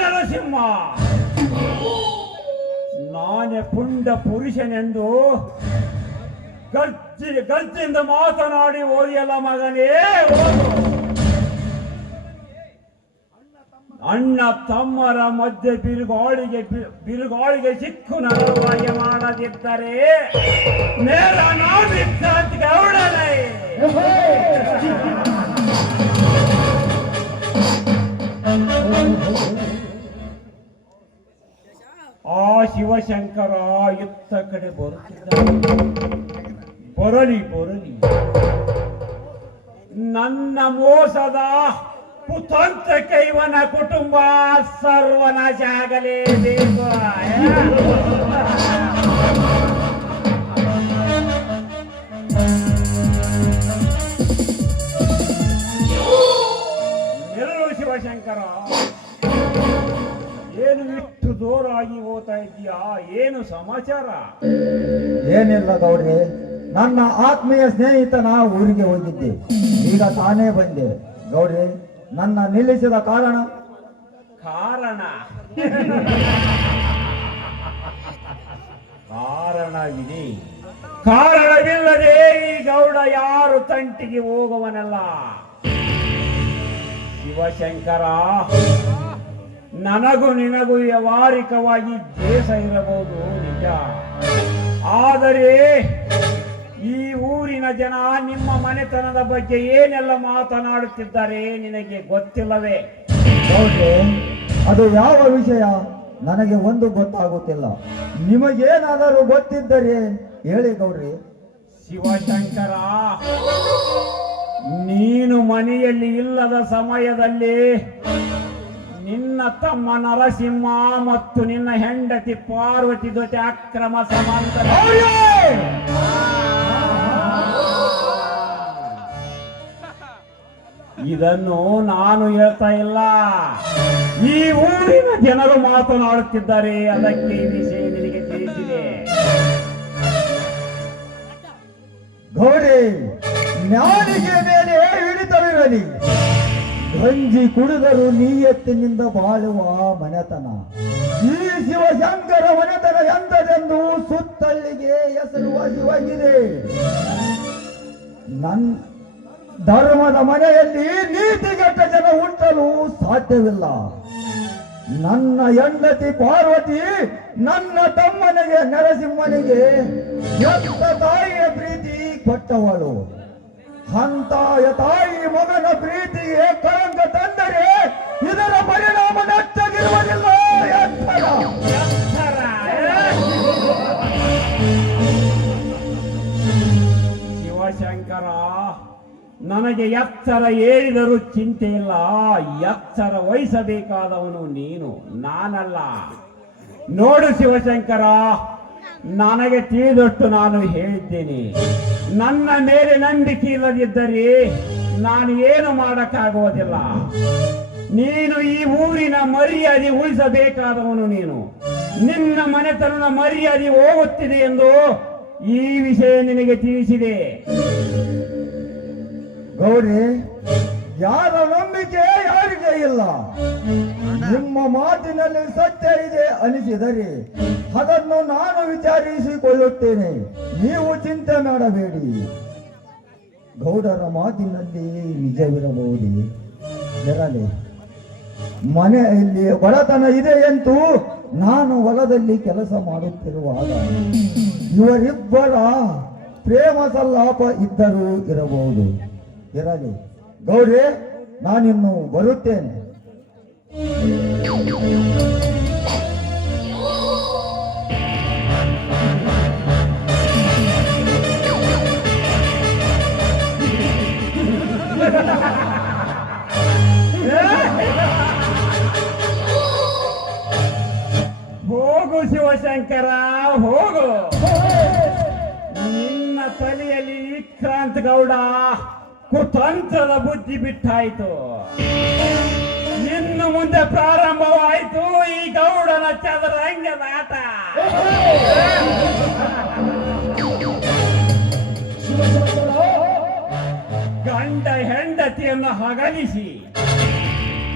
ನರಸಿಂಹ, ನಾನೇ ಪುಂಡ ಪುರುಷನೆಂದು ಗರ್ಜಿಂದ ಮಾತನಾಡಿ ಓದಿಯಲ್ಲ ಮಗನೇ. ಅಣ್ಣ ತಮ್ಮರ ಮಧ್ಯೆ ಬಿರುಗಾಳಿಗೆ ಸಿಕ್ಕು ನರವಾಗಿ ಮಾಡದಿದ್ದರೆ ನೇರ ನಾವಿಕ್ರಾಂತಿ ಗೌಡನೇ. ಆ ಶಿವಶಂಕರ ಇತ್ತ ಕಡೆ ಬರುತ್ತಿದ್ದಾನೆ. ಬರಲಿ ಬರಲಿ, ನನ್ನ ಮೋಸದ ಕುತಂತ್ರಕ್ಕೆ ಇವನ ಕುಟುಂಬ ಸರ್ವನಾಶ ಆಗಲೇಬೇಕು. ಎಲ್ಲರೂ ಶಿವಶಂಕರ, ಏನು ಇಷ್ಟು ಜೋರಾಗಿ ಹೋಗ್ತಾ ಇದೀಯಾ? ಏನು ಸಮಾಚಾರ? ಏನಿಲ್ಲ ಗೌಡ್ರೆ, ನನ್ನ ಆತ್ಮೀಯ ಸ್ನೇಹಿತನ ಊರಿಗೆ ಹೋಗಿದ್ದೆ, ಈಗ ತಾನೇ ಬಂದೆ. ಗೌಡ್ರೆ, ನನ್ನ ನಿಲ್ಲಿಸಿದ ಕಾರಣ ಕಾರಣವಿದೆ. ಕಾರಣವಿಲ್ಲದೆ ಈ ಗೌಡ ಯಾರು ತಂಟಿಗೆ ಹೋಗುವನಲ್ಲ. ಶಿವಶಂಕರ, ನನಗೂ ನಿನಗೂ ವ್ಯವಹಾರಿಕವಾಗಿ ದ್ವೇಷ ಇರಬಹುದು ನಿಜ, ಆದರೆ ಈ ಊರಿನ ಜನ ನಿಮ್ಮ ಮನೆತನದ ಬಗ್ಗೆ ಏನೆಲ್ಲ ಮಾತನಾಡುತ್ತಿದ್ದಾರೆ ನಿನಗೆ ಗೊತ್ತಿಲ್ಲವೇ? ಗೌಡ್ರೆ, ಅದು ಯಾವ ವಿಷಯ ನನಗೆ ಒಂದು ಗೊತ್ತಾಗುತ್ತಿಲ್ಲ. ನಿಮಗೇನಾದರೂ ಗೊತ್ತಿದ್ದರೆ ಹೇಳಿ ಗೌಡ್ರಿ. ಶಿವಶಂಕರ, ನೀನು ಮನೆಯಲ್ಲಿ ಇಲ್ಲದ ಸಮಯದಲ್ಲಿ ನಿನ್ನ ತಮ್ಮ ನರಸಿಂಹ ಮತ್ತು ನಿನ್ನ ಹೆಂಡತಿ ಪಾರ್ವತಿ ಜೊತೆ ಅಕ್ರಮ ಸಂಬಂಧ. ಇದನ್ನು ನಾನು ಹೇಳ್ತಾ ಇಲ್ಲ, ಈ ಊರಿನ ಜನರು ಮಾತನಾಡುತ್ತಿದ್ದಾರೆ. ಅದಕ್ಕೆ ಈ ವಿಷಯ ನಿನಗೆ ತಿಳಿಸಿದೆ. ಗೌರಿ, ಜ್ಞಾನಿಗೆ ಮೇಲೆ ಹಿಡಿತವಿರಲಿ. ಗಂಜಿ ಕುಡಿದರು ನೀಯತ್ತಿನಿಂದ ಬಾಳುವ ಮನೆತನ. ಈ ಶಿವಶಂಕರ ಮನೆತನ ಎಂದದೆಂದು ಸುತ್ತಳ್ಳಿಗೆ ಹೆಸರುವಾಸಿಯಾಗಿದೆ. ಧರ್ಮದ ಮನೆಯಲ್ಲಿ ನೀತಿಗೆಟ್ಟ ಜನ ಹುಟ್ಟಲು ಸಾಧ್ಯವಿಲ್ಲ. ನನ್ನ ಹೆಂಡತಿ ಪಾರ್ವತಿ ನನ್ನ ತಮ್ಮನಿಗೆ ನರಸಿಂಹನಿಗೆ ಎತ್ತ ತಾಯಿಯ ಪ್ರೀತಿ ಕೊಟ್ಟವಳು. ಅಂತ ತಾಯಿ ಮಗನ ಪ್ರೀತಿಗೆ ಕಳಂಕ ತಂದರೆ ಇದರ ಪರಿಣಾಮ ನಷ್ಟಾಗಿರುವುದಿಲ್ಲ. ಶಿವಶಂಕರ, ನನಗೆ ಎಚ್ಚರ ಏರಿದರೂ ಚಿಂತೆ ಇಲ್ಲ. ಎಚ್ಚರ ವಹಿಸಬೇಕಾದವನು ನೀನು, ನಾನಲ್ಲ. ನೋಡು ಶಿವಶಂಕರ, ನನಗೆ ತಿಳಿದಷ್ಟು ನಾನು ಹೇಳಿದ್ದೇನೆ. ನನ್ನ ಮೇಲೆ ನಂಬಿಕೆ ಇಲ್ಲದಿದ್ದರೆ ನಾನು ಏನು ಮಾಡಕ್ಕಾಗುವುದಿಲ್ಲ. ನೀನು ಈ ಊರಿನ ಮರ್ಯಾದೆ ಉಳಿಸಬೇಕಾದವನು ನೀನು. ನಿನ್ನ ಮನೆತನದ ಮರ್ಯಾದೆ ಹೋಗುತ್ತಿದೆ ಎಂದು ಈ ವಿಷಯ ನಿನಗೆ ತಿಳಿಸಿದೆ. ಗೌರಿ, ಯಾರ ನಂಬಿಕೆ ಯಾರಿಗೆ ಇಲ್ಲ. ನಿಮ್ಮ ಮಾತಿನಲ್ಲಿ ಸತ್ಯ ಇದೆ ಅನಿಸಿದರೆ ಅದನ್ನು ನಾನು ವಿಚಾರಿಸಿಕೊಳ್ಳುತ್ತೇನೆ. ನೀವು ಚಿಂತೆ ಮಾಡಬೇಡಿ. ಗೌಡರ ಮಾತಿನಲ್ಲಿ ನಿಜವಿರಬಹುದೇ? ಇರಲಿ, ಮನೆಯಲ್ಲಿ ಬಡತನ ಇದೆ ಎಂದು ನಾನು ಹೊಲದಲ್ಲಿ ಕೆಲಸ ಮಾಡುತ್ತಿರುವಾಗ ಇವರಿಬ್ಬರ ಪ್ರೇಮ ಸಲ್ಲಾಪ ಇದ್ದರೂ ಇರಬಹುದು. ಇರಲಿ ಗೌಡ್ರೆ, ನಾನಿನ್ನು ಬರುತ್ತೇನೆ. ಹೋಗು ಶಿವಶಂಕರ, ಹೋಗು. ನಿನ್ನ ತಲೆಯಲ್ಲಿ ವಿಕ್ರಾಂತ್ ಗೌಡ ಕುತಂತ್ರದ ಬುದ್ಧಿ ಬಿಟ್ಟಾಯಿತು. ಇನ್ನು ಮುಂದೆ ಪ್ರಾರಂಭವಾಯಿತು ಈ ಗೌಡನ ಚದರಂಗದ ಆಟ. ಗಂಡ ಹೆಂಡತಿಯನ್ನು ಹಗಲಿಸಿ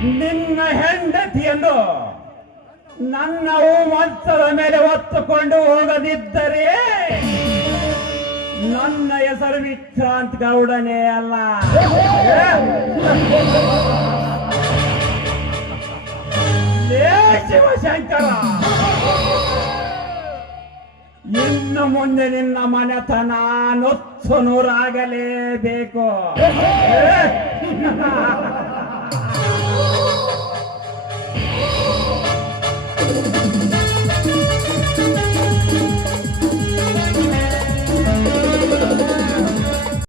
ನಿನ್ನ ಹೆಂಡತಿಯನ್ನು ನನ್ನ ಮಂಚದ ಮೇಲೆ ಹೊತ್ತುಕೊಂಡು ಹೋಗದಿದ್ದರೆ ನನ್ನ ಹೆಸರು ವಿಕ್ರಾಂತ್ ಗೌಡನೇ ಅಲ್ಲ. ಲೇ ಶಿವಶಂಕರ, ಇನ್ನು ಮುಂದೆ ನಿನ್ನ ಮನೆತನ ನೊತ್ತು ನೂರಾಗಲೇಬೇಕು.